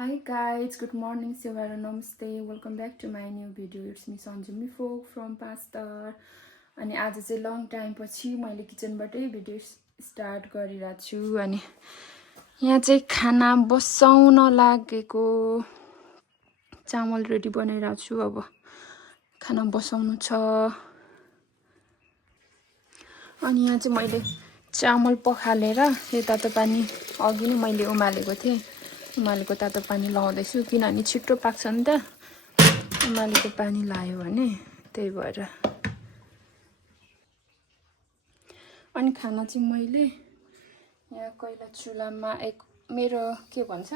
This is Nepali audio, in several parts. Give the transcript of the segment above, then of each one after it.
Hi guys, good morning, Sevara, namaste. Welcome back to my new video. It's me Sanjumi Folk from Pastor. अनि आज चाहिँ लङ टाइम पछि मैले किचनबाटै भिडियो स्टार्ट गरिरहेको छु अनि यहाँ चाहिँ खाना बसाउन लागेको चामल रेडी बनाइरहेको छु अब खाना बसाउनु छ अनि यहाँ चाहिँ मैले चामल पखालेर यो तातो पानी अघि नै मैले उमालेको थिएँ उमालेको तातो पानी लाउँदैछु किनभने छिटो पाक्छ नि त उमालेको पानी लायो भने त्यही भएर अनि खाना चाहिँ मैले यहाँ कैला चुलामा मेरो के भन्छ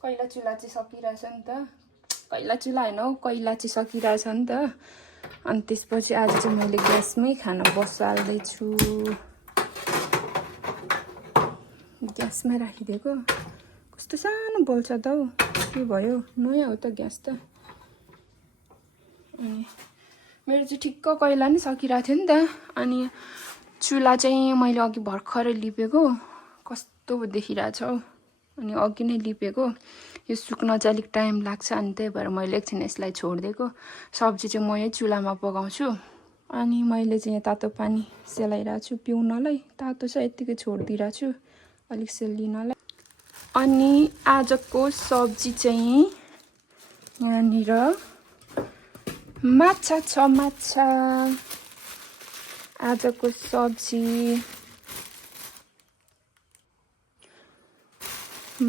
कैला चुला चाहिँ सकिरहेछ नि त कैला चुला हैन हौ कैला चाहिँ सकिरहेछ नि त अनि त्यसपछि आज चाहिँ मैले ग्यासमै खाना बसाल्दै छु ग्यासमै राखिदिएको कस्तो सानो बोल्छ त हौ के भयो नयाँ हो त ग्यास त अनि मेरो चाहिँ ठिक्क कैला नि सकिरहेको थियो नि त अनि चुला चाहिँ मैले अघि भर्खरै लिपेको कस्तो देखिरहेछ हौ अनि अघि नै लिपेको यो सुक्न चाहिँ अलिक टाइम लाग्छ अनि त्यही भएर मैले एकछिन यसलाई छोडिदिएको सब्जी चाहिँ म यही चुलामा पकाउँछु अनि मैले चाहिँ यहाँ तातो पानी सेलाइरहेको छु पिउनलाई तातो छ यतिकै छोडिदिरहेको छु अलिक सेलिनलाई अनि आजको सब्जी चाहिँ यहाँनिर माछा छ माछा आजको सब्जी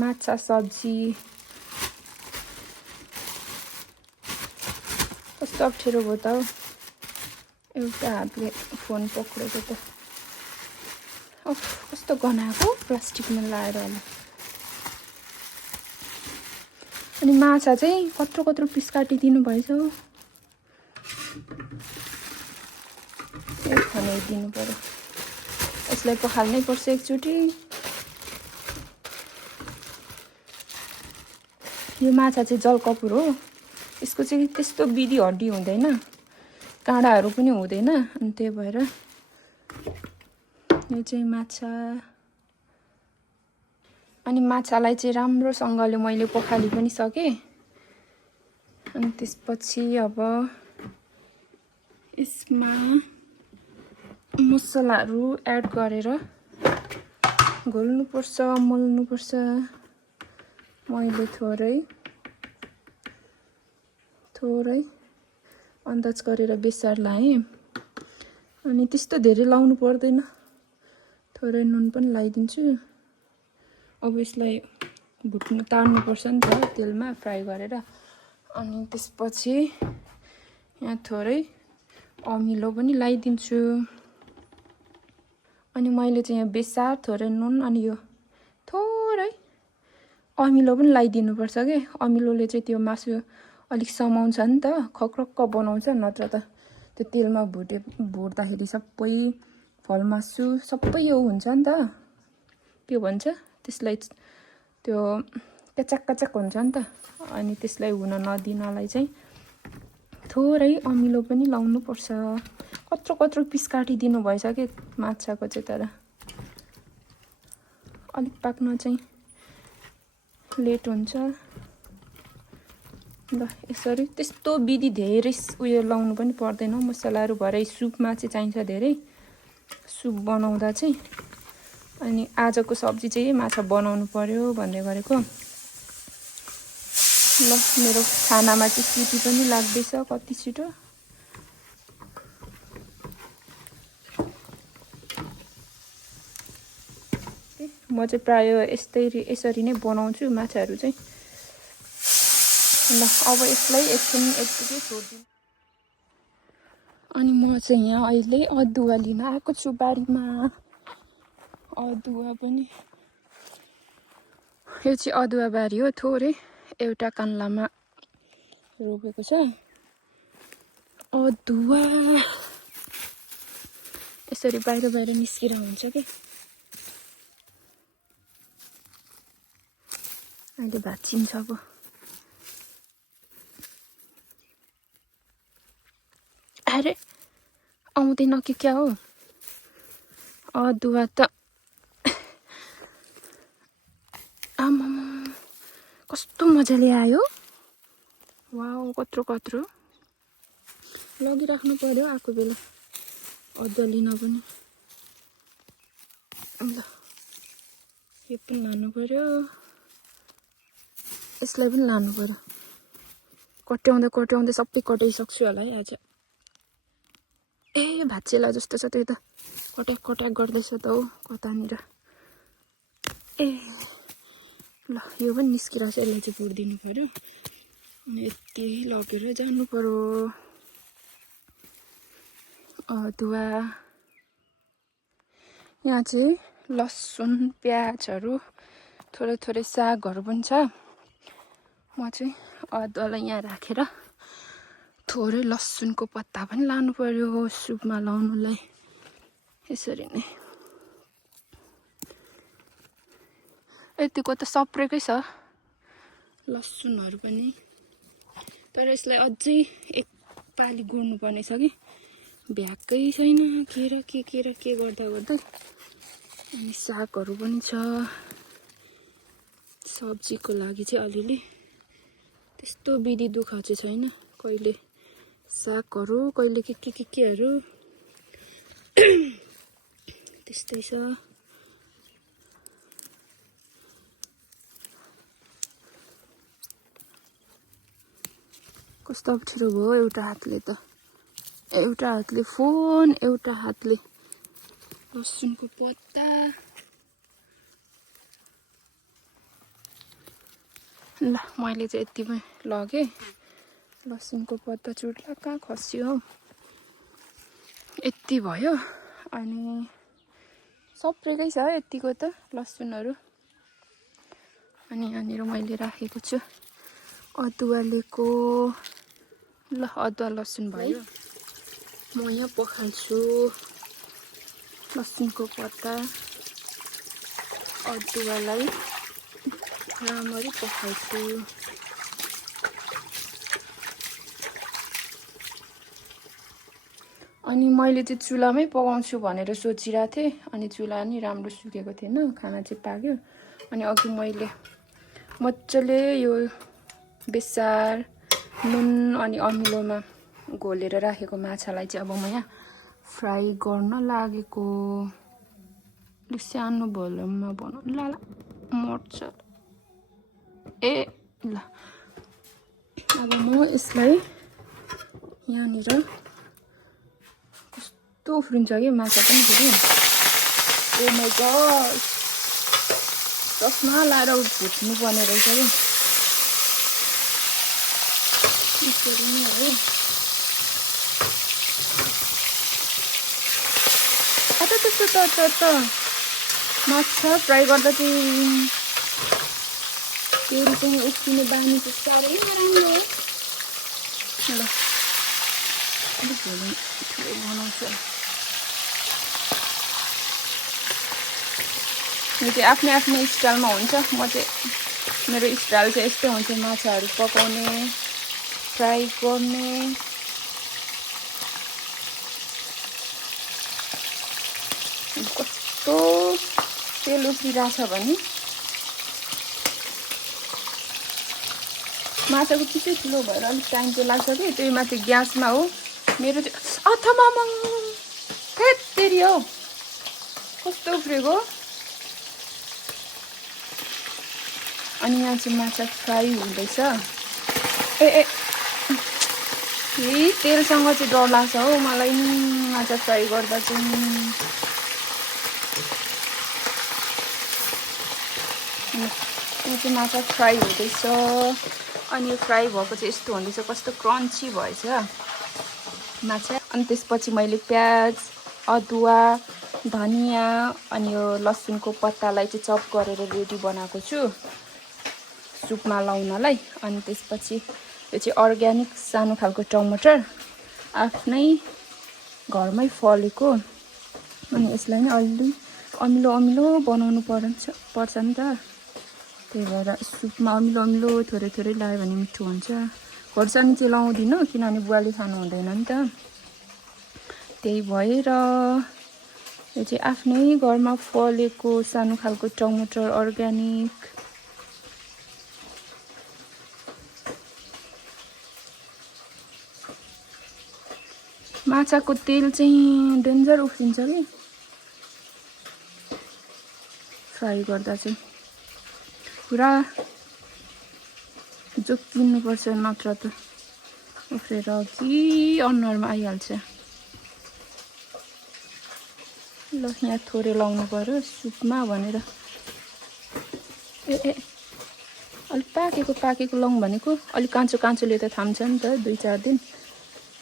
माछा सब्जी कस्तो अप्ठ्यारो भयो त एउटा हातले फोन पक्रेको त कस्तो गनाएको प्लास्टिकमा लाएर होला अनि माछा चाहिँ कत्रो कत्रो पिस काटिदिनु भएछ खनाइदिनु पर्यो यसलाई पखाल्नै पर्छ एकचोटि यो माछा चाहिँ जलकपुर हो यसको चाहिँ त्यस्तो बिदी हड्डी हुँदैन काँडाहरू पनि हुँदैन अनि त्यही भएर यो चाहिँ माछा अनि माछालाई चाहिँ राम्रोसँगले मैले पखाली पनि सकेँ अनि त्यसपछि अब यसमा मसलाहरू एड गरेर घोल्नुपर्छ मोल्नुपर्छ मैले थोरै अन्दाज गरेर बेसार लाएँ अनि त्यस्तो धेरै लाउनु पर्दैन थोरै नुन पनि लगाइदिन्छु अब यसलाई भुट्नु तार्नुपर्छ नि त तेलमा फ्राई गरेर अनि त्यसपछि यहाँ थोरै अमिलो पनि लगाइदिन्छु अनि मैले चाहिँ यहाँ बेसार थोरै नुन अनि यो थोरै अमिलो पनि लगाइदिनुपर्छ के अमिलोले चाहिँ त्यो मासु अलिक समाउँछ नि त खक्रक्क बनाउँछ नत्र त त्यो तेलमा भुट्दाखेरि सबै फलमासु सबै यो हुन्छ नि त के भन्छ त्यसलाई त्यो कचाक कचाक हुन्छ नि त अनि त्यसलाई हुन नदिनलाई चाहिँ थोरै अमिलो पनि लाउनुपर्छ कत्रो कत्रो पिस काटिदिनु भएछ के माछाको चाहिँ तर अलिक पाक्न चाहिँ लेट हुन्छ ल यसरी त्यस्तो विधि धेरै उयो लाउनु पनि पर्दैन मसलाहरू भरै सुपमा चाहिँ चाहिन्छ धेरै सुप बनाउँदा चाहिँ अनि आजको सब्जी चाहिँ माछा बनाउनु पर्यो भन्दै गरेको ल मेरो खानामा चाहिँ सिटी पनि लाग्दैछ कति छिटो म चाहिँ प्रायः यसरी नै बनाउँछु माछाहरू चाहिँ ल अब यसलाई एकछिन यत्तिकै छोड्दिनु अनि म चाहिँ यहाँ अहिले अदुवा लिन आएको छु बारीमा अदुवा पनि यो चाहिँ अदुवा बारी हो थोरै एउटा कान्लामा रोपेको छ अदुवा यसरी बाहिर बाहिर निस्किएर हुन्छ कि अहिले भाँचिन्छ अब अरे आउँदैन कि क्या हो अदुवा त आमा कस्तो मजाले आयो वाउ कत्रो कत्रो लगिराख्नु पर्यो आएको बेला अदुवा लिन पनि ल यो पनि लानु पर्यो यसलाई पनि लानु पर्यो कट्याउँदै कट्याउँदै सबै कटाइसक्छु होला है आज ए भाँचेला जस्तो छ त्यो त कट्याक कट्याक गर्दैछ त हो कतानिर ए ल यो पनि निस्किरहेको छ यसलाई चाहिँ पुर्दिनु पर्यो अनि यति लगेर जानु पर्यो अदुवा यहाँ चाहिँ लसुन प्याजहरू थोरै थोरै सागहरू पनि छ म चाहिँ अदुवालाई यहाँ राखेर थोरै लसुनको पत्ता पनि लानु पर्यो सुपमा लाउनुलाई यसरी नै यतिको त सप्रेकै छ लसुनहरू पनि तर यसलाई अझै एक पाली गुड्नु पर्ने छ कि भ्याक्कै छैन के र के गर्दा गर्दा अनि सागहरू पनि छ सब्जीको लागि चाहिँ अलिअलि त्यस्तो विधि दुःख चाहिँ छैन कहिले सागहरू कहिले केहरू त्यस्तै छ कस्तो अप्ठ्यारो भयो एउटा हातले फोन एउटा हातले लसुनको पत्ता ल मैले चाहिँ यतिमै लगेँ लसुनको पत्ता चुट्ला कहाँ खस्यो हौ यति भयो अनि सप्रेकै छ यतिको त लसुनहरू अनि यहाँनिर मैले राखेको छु अदुवा लिएको ल अदुवा लसुन भयो म यहाँ पखाल्छु लसुनको पत्ता अदुवालाई राम्ररी पखाल्छु अनि मैले चाहिँ चुलामै पकाउँछु भनेर सोचिरहेको थिएँ अनि चुला नि राम्रो सुकेको थिएन खाना चाहिँ पाक्यो अनि अघि मैले मजाले यो बेसार नुन अनि अमिलोमा घोलेर राखेको माछालाई चाहिँ अब म यहाँ फ्राई गर्न लागेको अलिक सानो भोल्युममा बनाउनु ल मर्छ ए ल अब म यसलाई यहाँनिर कस्तो उफ्रिन्छ कि माछा पनि फेरि ओ माइ गॉड चस्मा लाएर भुट्नु पर्ने रहेछ कि यसरी नै हो त्यस्तो त माछा फ्राई गर्दा चाहिँ तेल चाहिँ उफ्रिने बानी चाहिँ साह्रै नराम्रो हो ल अलिक भोलि ठुलो बनाउँछु यो चाहिँ आफ्नै स्टाइलमा हुन्छ म चाहिँ मेरो स्टाइल चाहिँ यस्तै हुन्छ माछाहरू पकाउने फ्राई गर्ने कस्तो तेल उफ्रिरहेछ भने माछाको पिछे ठुलो भएर अलिक टाइम चाहिँ लाग्छ कि त्यही माथि ग्यासमा हो मेरो चाहिँ अथमामा फेरि हो कस्तो उफ्रेको अनि यहाँ चाहिँ माछा फ्राई हुँदैछ ए तेलसँग चाहिँ डर लाग्छ हौ मलाई नि माछा फ्राई गर्दा चाहिँ यहाँ चाहिँ माछा फ्राई हुँदैछ अनि यो फ्राई भएको चाहिँ यस्तो हुँदैछ कस्तो क्रन्ची भएछ माछा अनि त्यसपछि मैले प्याज अदुवा धनियाँ अनि यो लसुनको पत्तालाई चाहिँ चप गरेर रेडी बनाएको छु सुपमा लाउनलाई अनि त्यसपछि यो चाहिँ अर्ग्यानिक सानो खालको टमाटर आफ्नै घरमै फलेको अनि यसलाई नै अलि अमिलो बनाउनु पर्छ नि त त्यही भएर सुपमा अमिलो थोरै लगायो भने मिठो हुन्छ खोर्सानी चाहिँ लाउँदिनँ किनभने बुवाले खानु हुँदैन नि त त्यही भएर यो चाहिँ आफ्नै घरमा फलेको सानो खालको टमाटर अर्ग्यानिक माछाको तेल चाहिँ डेन्जर उफ्रिन्छ कि फ्राई गर्दा चाहिँ पुरा जोकिनुपर्छ नत्र त उफ्रेर कि अनुहारमा आइहाल्छ। ल यहाँ थोरै लाउनु पर्यो सुपमा भनेर ए अलिक पाकेको लाउँ भनेको अलिक काँचो काँचोले त थाम्छ नि त 2-4 दिन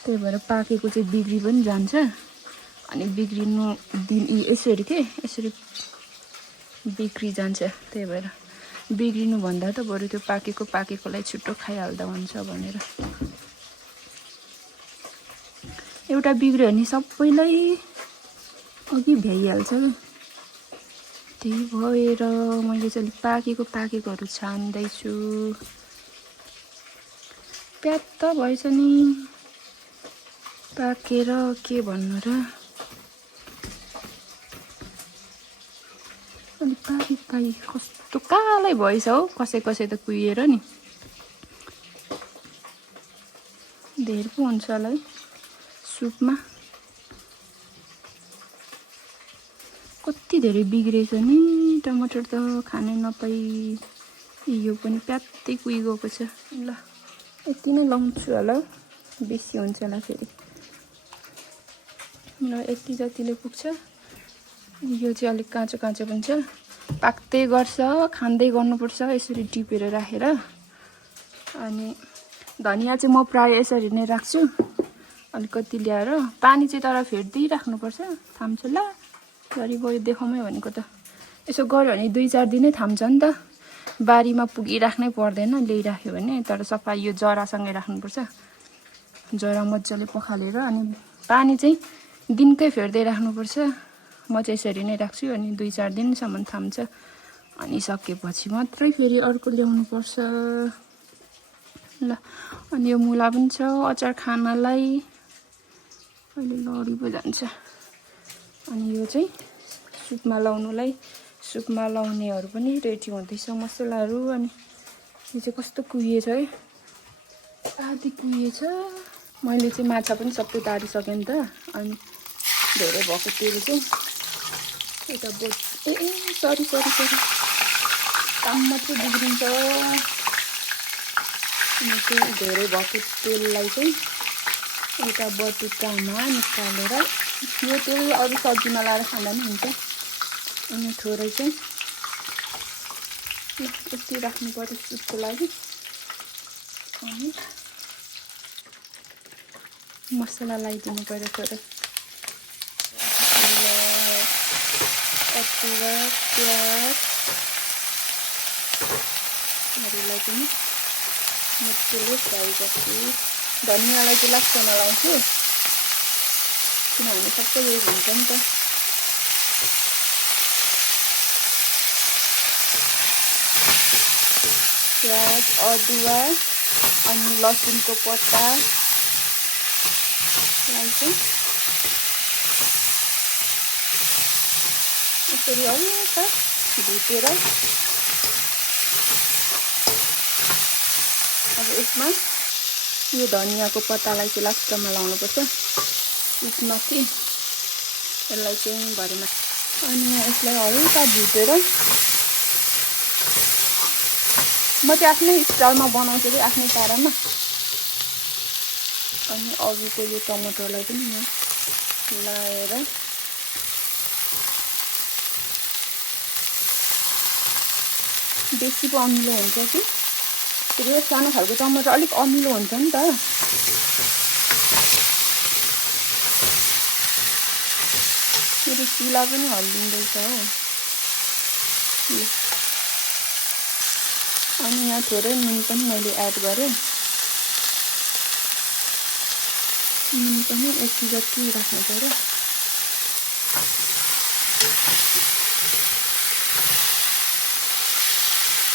त्यही भएर पाकेको चाहिँ बिग्री पनि जान्छ अनि बिग्रिनु दिन यसरी के यसरी बिग्री जान्छ त्यही भएर बिग्रिनु भन्दा त बरु त्यो पाकेकोलाई छिटो खाइहाल्दा हुन्छ भनेर एउटा बिग्रियो भने सबैलाई अघि भ्याइहाल्छ क्या त्यही भएर मैले चाहिँ पाकेकोहरू छान्दैछु प्यात्त भएछ नि पाकेर के भन्नु र अलि पाके कस्तो कालै भएछ हौ कसै त कुहिएर नि धेर पो हुन्छ होला है सुपमा कति धेरै बिग्रेछ नि टमाटर त खानै नपाई यो पनि प्यात्तै कुहिगएको छ। ल यति नै लाउँछु होला बेसी हुन्छ होला फेरि ल यति जतिले पुग्छ। यो चाहिँ अलिक काँचो पनि छ पाक्दै गर्छ खाँदै गर्नुपर्छ यसरी टिपेर राखेर अनि धनिया चाहिँ म प्राय यसरी नै राख्छु अलिकति ल्याएर पानी चाहिँ तर फेर्दै राख्नुपर्छ थाम्छ ल गरी गयो देखाउमै भनेको त यसो गऱ्यो भने 2-4 दिनै थाम्छ नि त बारीमा पुगिराख्नै पर्दैन ल्याइराख्यो भने तर सफा यो जरासँगै राख्नुपर्छ जरा मजाले पखालेर अनि पानी चाहिँ दिनकै फेर्दै राख्नुपर्छ म चाहिँ यसरी नै राख्छु अनि 2-4 दिनसम्म थाम्छ अनि सकेपछि मात्रै फेरि अर्को ल्याउनु पर्छ ल अनि यो मुला पनि छ अचार खानलाई अहिले लडी पो जान्छ अनि यो चाहिँ सुपमा लाउनेहरू पनि रेडी हुँदैछ मसलाहरू अनि यो चाहिँ कस्तो कुहिएछ है आधी कुहिएछ मैले चाहिँ माछा पनि सबै तारिसकेँ नि त अनि धेरै भएको तेल चाहिँ यता बोट सरी काम मात्रै बिग्रिन्छ अनि त्यो धेरै भएको तेललाई चाहिँ यता बटुकामा निकालेर यो तेल अरू सब्जीमा लाएर खाँदा पनि हुन्छ अनि थोरै चाहिँ यति राख्नु पर्यो सुपको लागि अनि मसला लगाइदिनु पर्यो थोरै अदुवा प्याजहरूलाई पनि मजाले फ्राई गर्छु धनियाँलाई चाहिँ लास्टमा लाउँछु किनभने सबै यही हुन्छ नि त प्याज अदुवा अनि लसुनको पत्तालाई चाहिँ यसरी हल्का भुटेर अब यसमा यो धनियाँको पत्तालाई चाहिँ लास्टमा लाउनुपर्छ यसमाथि यसलाई चाहिँ भरेमा अनि यसलाई हल्का भुटेर म चाहिँ आफ्नै स्टाइलमा बनाउँछु कि आफ्नै पारामा अनि अघिको यो टमाटरलाई पनि यहाँ लाएर बेसी पो अमिलो हुन्छ कि फेरि सानो खालको टमाटर अलिक अमिलो हुन्छ नि त मेरो सिला पनि हल्लिँदैछ हो अनि यहाँ थोरै नुन पनि मैले एड गरेँ नुन पनि यति जति राख्नु पर्यो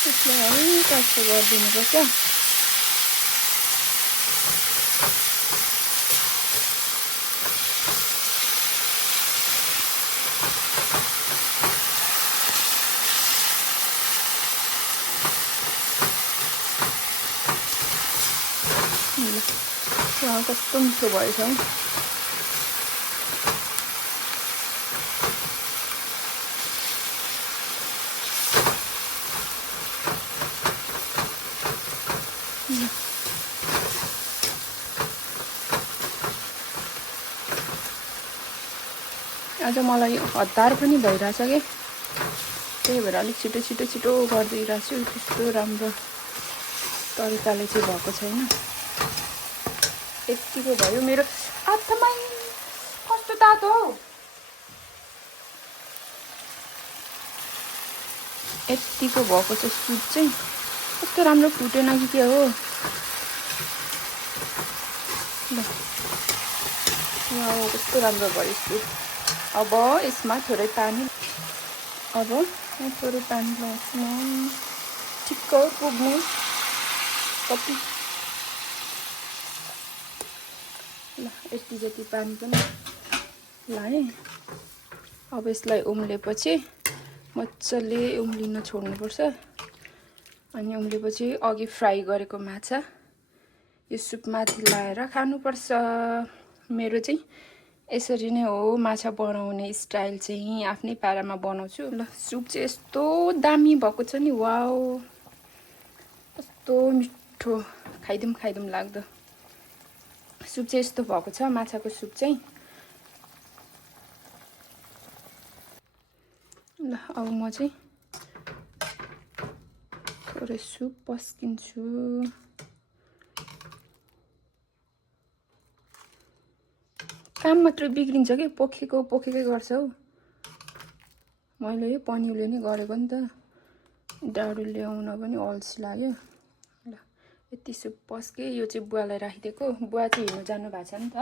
यसलाई हल्का यस्तो गरिदिनुपर्छ कस्तो मिठो भएछ आज मलाई हतार पनि भइरहेछ कि त्यही भएर अलिक छिटो छिटो छिटो गरिदिइरहेको छु त्यस्तो राम्रो तरिकाले चाहिँ भएको छैन यतिको भयो मेरो आत्मै कस्तो तातो हौ यतिको भएको छ सुप चाहिँ कस्तो राम्रो फुटेन कि के हो ल कस्तो राम्रो भयो सुप अब यसमा थोरै पानी अब थोरै पानी लगाउँछु म ठिक्क पुग्नु कति ल यति जति पानी पनि लाएँ अब यसलाई उम्लेपछि मजाले उम्लिन छोड्नुपर्छ अनि उम्लेपछि अघि फ्राई गरेको माछा यो सुप माथि लाएर खानुपर्छ मेरो चाहिँ यसरी नै हो माछा बनाउने स्टाइल चाहिँ आफ्नै पारामा बनाउँछु ल सुप चाहिँ यस्तो दामी भएको छ नि वाउ कस्तो मिठो खाइदिउँ लाग्दो सुप चाहिँ यस्तो भएको छ माछाको सुप चाहिँ ल अब म चाहिँ थोरै सुप पस्किन्छु काम मात्र बिग्रिन्छ कि पोखेकै गर्छ हौ मैले यो पनिउले नै गरेको नि त डाडु ल्याउन पनि अल्छी लाग्यो ल यति सुप पस्के यो चाहिँ बुवालाई राखिदिएको बुवा चाहिँ हिँड्नु जानु भएको छ नि त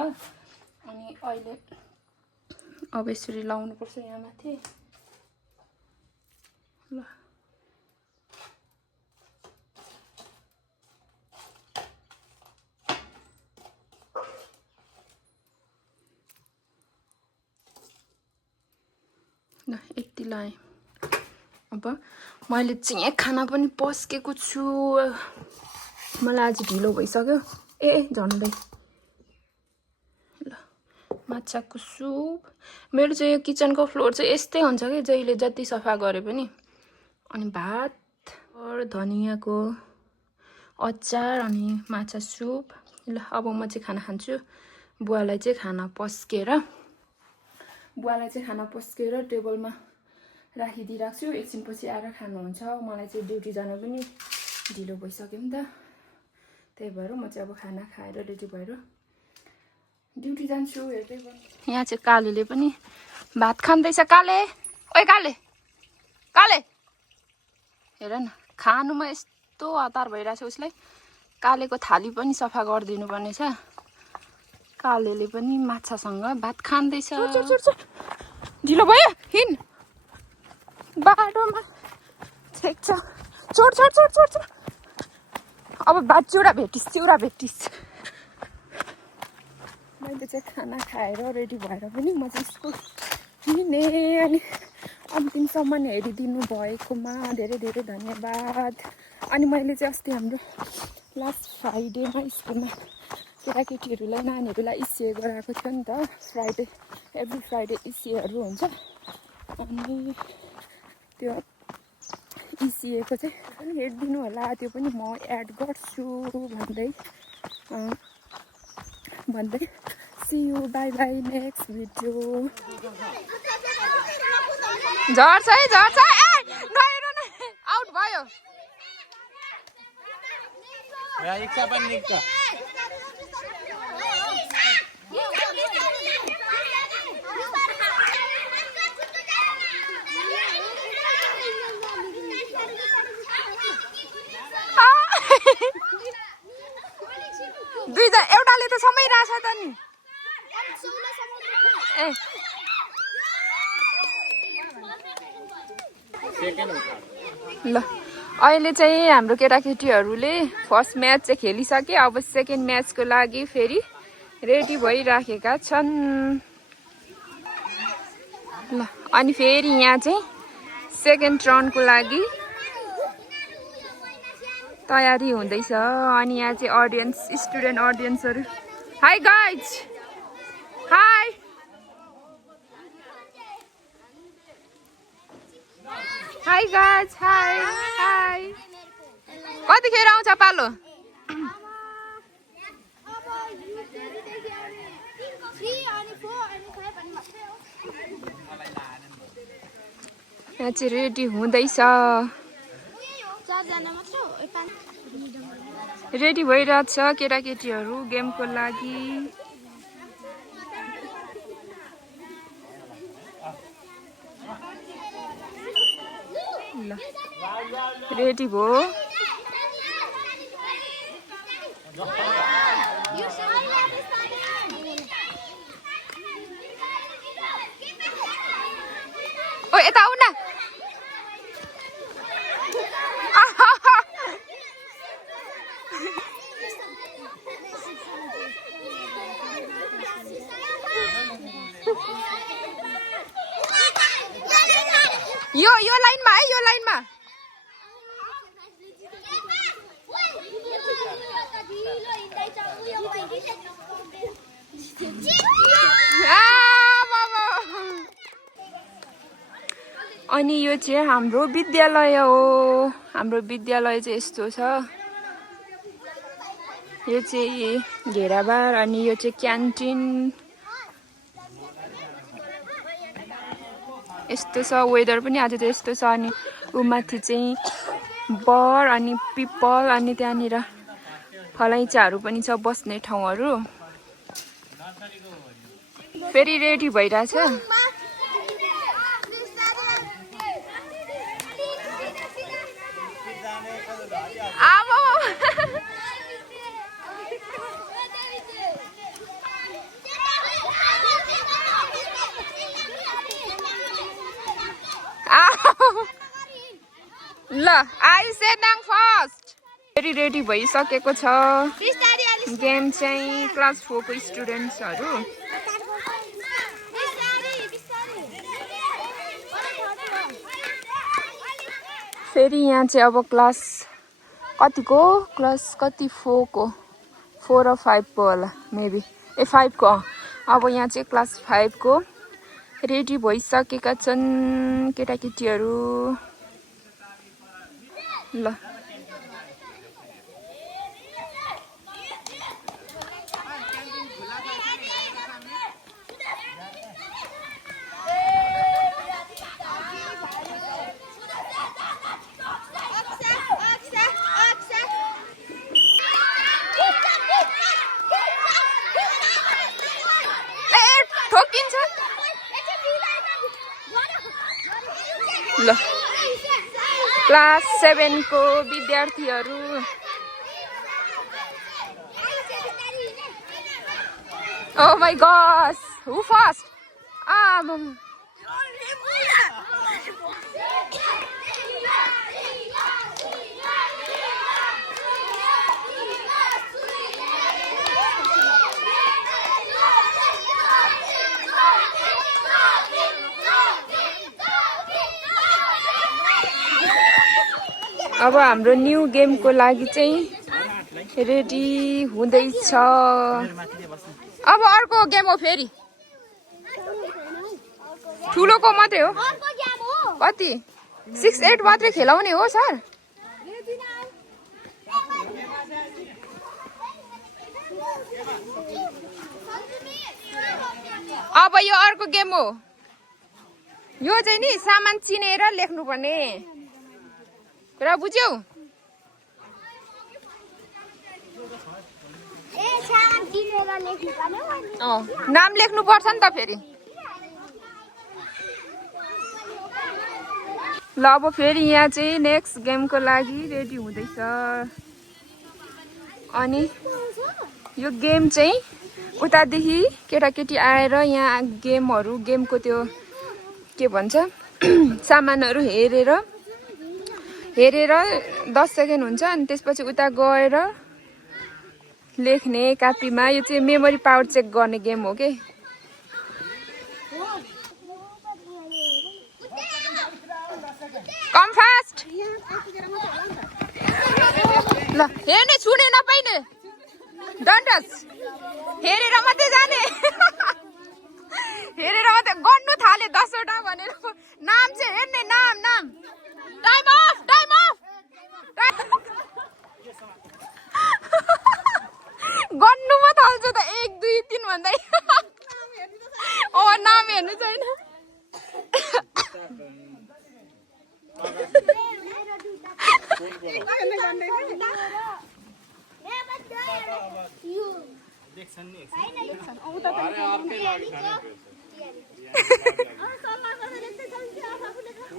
अनि अहिले अब यसरी लाउनुपर्छ यहाँ माथि ल ल यति लाएँ अब मैले चाहिँ यहाँ खाना पनि पस्केको छु मलाई आज ढिलो भइसक्यो ए झन्डै ल माछाको सुप मेरो चाहिँ यो किचनको फ्लोर चाहिँ यस्तै हुन्छ कि जहिले जति सफा गरे पनि अनि भात और धनियाँको अचार अनि माछा सुप ल अब म चाहिँ खाना खान्छु बुवालाई चाहिँ खाना पस्केर टेबलमा राखिदिइराख्छु एकछिनपछि आएर खानुहुन्छ मलाई चाहिँ ड्युटी जान पनि ढिलो भइसक्यो नि त त्यही भएर म चाहिँ अब खाना खाएर रेडी भएर ड्युटी जान्छु हेर्दै गर्नु यहाँ चाहिँ कालेले पनि भात खाँदैछ काले ओइ काले हेर न खानुमा यस्तो हतार भइरहेछ उसलाई कालेको थाली पनि सफा गरिदिनु पर्ने छ कालेले पनि माछासँग भात खाँदैछ ढिलो भयो हिँड बाटोमा छेक्छ छोड अब भात चिउरा भेटिस मैले चाहिँ खाना खाएर रेडी भएर पनि म चाहिँ स्कुल हिँडेँ अनि अन्तिमसम्म हेरिदिनु भएकोमा धेरै धेरै धन्यवाद अनि मैले चाहिँ अस्ति हाम्रो लास्ट फ्राइडेमा स्कुलमा केटाकेटीहरूलाई नानीहरूलाई इसिए गराएको थियो नि त एभ्री फ्राइडे इसिएहरू हुन्छ अनि त्यो इसिएको चाहिँ पनि हेरिदिनु होला त्यो पनि म एड गर्छु भन्दै see you bye bye next video झर्छ है गएर न आउट भयो दुईजना एउटाले त समाइरहेछ त नि ए ल अहिले चाहिँ हाम्रो केटाकेटीहरूले फर्स्ट म्याच चाहिँ खेलिसके अब सेकेन्ड म्याचको लागि फेरि रेडी भइराखेका छन् ल अनि फेरि यहाँ चाहिँ सेकेन्ड राउन्डको लागि तयारी हुँदैछ अनि यहाँ चाहिँ अडियन्स स्टुडेन्ट अडियन्सहरू hi guys high hi guys high कतिखेर आउँछ पालो यहाँ चाहिँ रेडी हुँदैछ रेडी भइरहेछ केटाकेटीहरू गेमको लागि ल रेडी भयो ओ यता आऊ न यो लाइनमा है यो लाइनमा अनि यो चाहिँ हाम्रो विद्यालय हो हाम्रो विद्यालय चाहिँ यस्तो छ यो चाहिँ घेराबार अनि यो चाहिँ क्यान्टिन यस्तो छ वेदर पनि आज त यस्तो छ अनि उमाथि चाहिँ बर अनि पिपल अनि त्यहाँनिर फलैचाहरू पनि छ बस्ने ठाउँहरू फेरि रेडी भइरहेछ ल आइसेदाङ फर्स्ट फेरि रेडी भइसकेको छ गेम चाहिँ क्लास 4 को स्टुडेन्ट्सहरू फेरि यहाँ चाहिँ अब क्लास कतिको क्लास कति 4 को 4 र 5 को होला मेबी 5 को अब यहाँ चाहिँ क्लास 5 को रेडी भइसकेका छन् केटाकेटीहरू ल ल क्लास 7 को विद्यार्थीहरू Oh my gosh, who fast? अब हाम्रो न्यू गेम को लागि चाहिँ रेडी हुँदैछ अब अर्को गेम हो फेरि ठुलोको मात्रै हो कति 6-8 मात्रै खेलाउने हो सर अब यो अर्को गेम हो यो चाहिँ नि सामान चिनेर लेख्नु पर्ने कुरा बुझ्यौ नाम लेख्नु पर्छ नि त फेरि ल अब फेरि यहाँ चाहिँ नेक्स्ट गेमको लागि रेडी हुँदैछ अनि यो गेम चाहिँ उतादेखि केटाकेटी आएर यहाँ गेमको त्यो के भन्छ सामानहरू हेरेर 10 सेकेन्ड हुन्छ अनि त्यसपछि उता गएर लेख्ने कापीमा यो चाहिँ मेमोरी पावर चेक गर्ने गेम हो के कम फास्ट ल हेर्ने छुने नपाइने डन्डस हेरेर मात्रै जाने हेरेर मात्रै गर्नु थाले 10 वटा भनेर नाम चाहिँ हेर्ने नाम टाइम अफ भन्दै ओ नाम हेर्नु छैन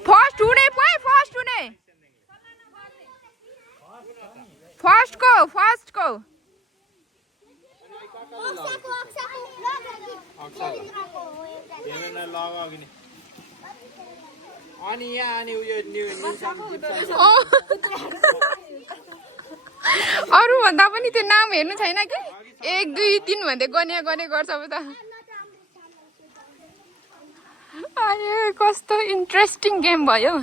फर्स्ट हुने पो फर्स्ट हुने फर्स्ट को अरू भन्दा पनि त्यो नाम हेर्नु छैन कि 1 2 3 भन्दै गने गर्छ अब त आयो कस्तो इन्ट्रेस्टिङ गेम भयो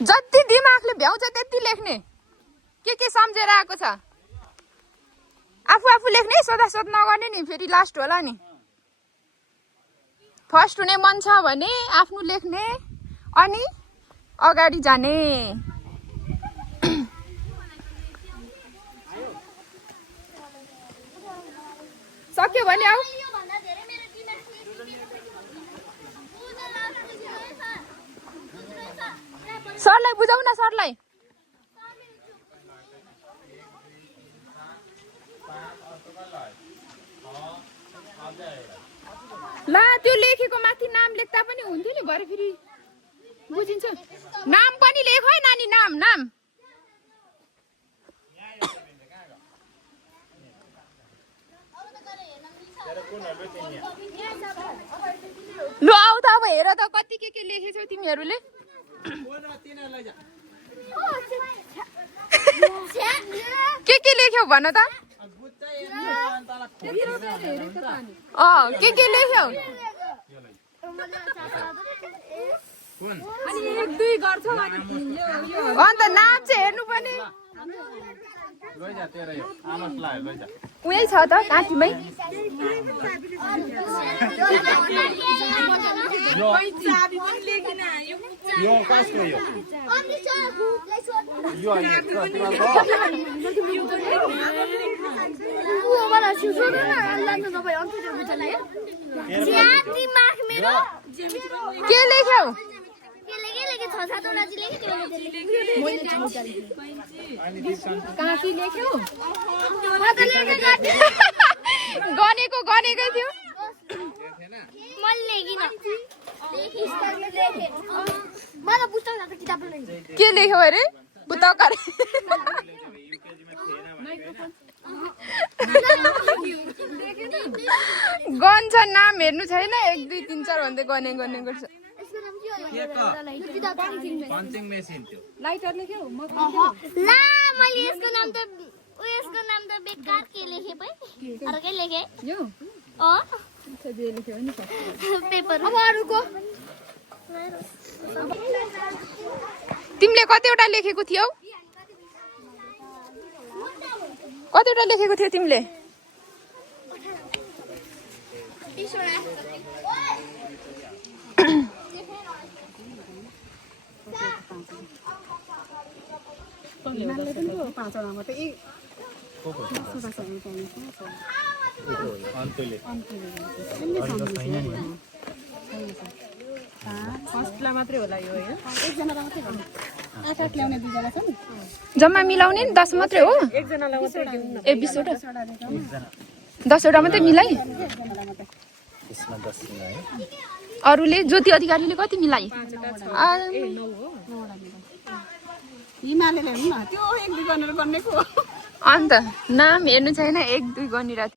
जति दिमागले भ्याउँछ त्यति लेख्ने के सम्झेर आएको छ आफू लेख्ने सोध नगर्ने नि फेरि लास्ट होला नि फर्स्ट हुने मन छ भने आफ्नो लेख्ने अनि अगाडि जाने सक्यो भने आऊ सरलाई बुझाउ न सरलाई ला त्यो लेखेको माथि नाम लेख्दा पनि हुन्थ्यो नि भरे फेरि बुझिन्छ नाम पनि लेख है नानी नाम लु आऊ त अब हेर त कति के लेखेछौ तिमीहरूले के लेख्यौ भन त के लेख्यौ अन्त नाम चाहिँ हेर्नु पनि उही छ त काँटीमै के लेख्यौ गनेकै थियो के लेख्यौ अरे पुस्तक गन्छ नाम हेर्नु छैन 1 2 3 4 भन्दै गने गर्छ पञ्चिङ मेसिन त्यो लाइटर लेख्यौ ला मैले यसको नाम त बेकार के लेखे पै अर्कै लेखे यो जे लेख्यौ नि पेपर अब अरुको तिमीले कतिवटा लेखेको थियौ तिमीले जम्मा मिलाउने नि 10 मात्रै हो 20 वटा 10 वटा मात्रै मिलाइ अरूले ज्योति अधिकारीले कति मिलाइ अन्त नाम हेर्नु छैन 1 2 गनिरहेको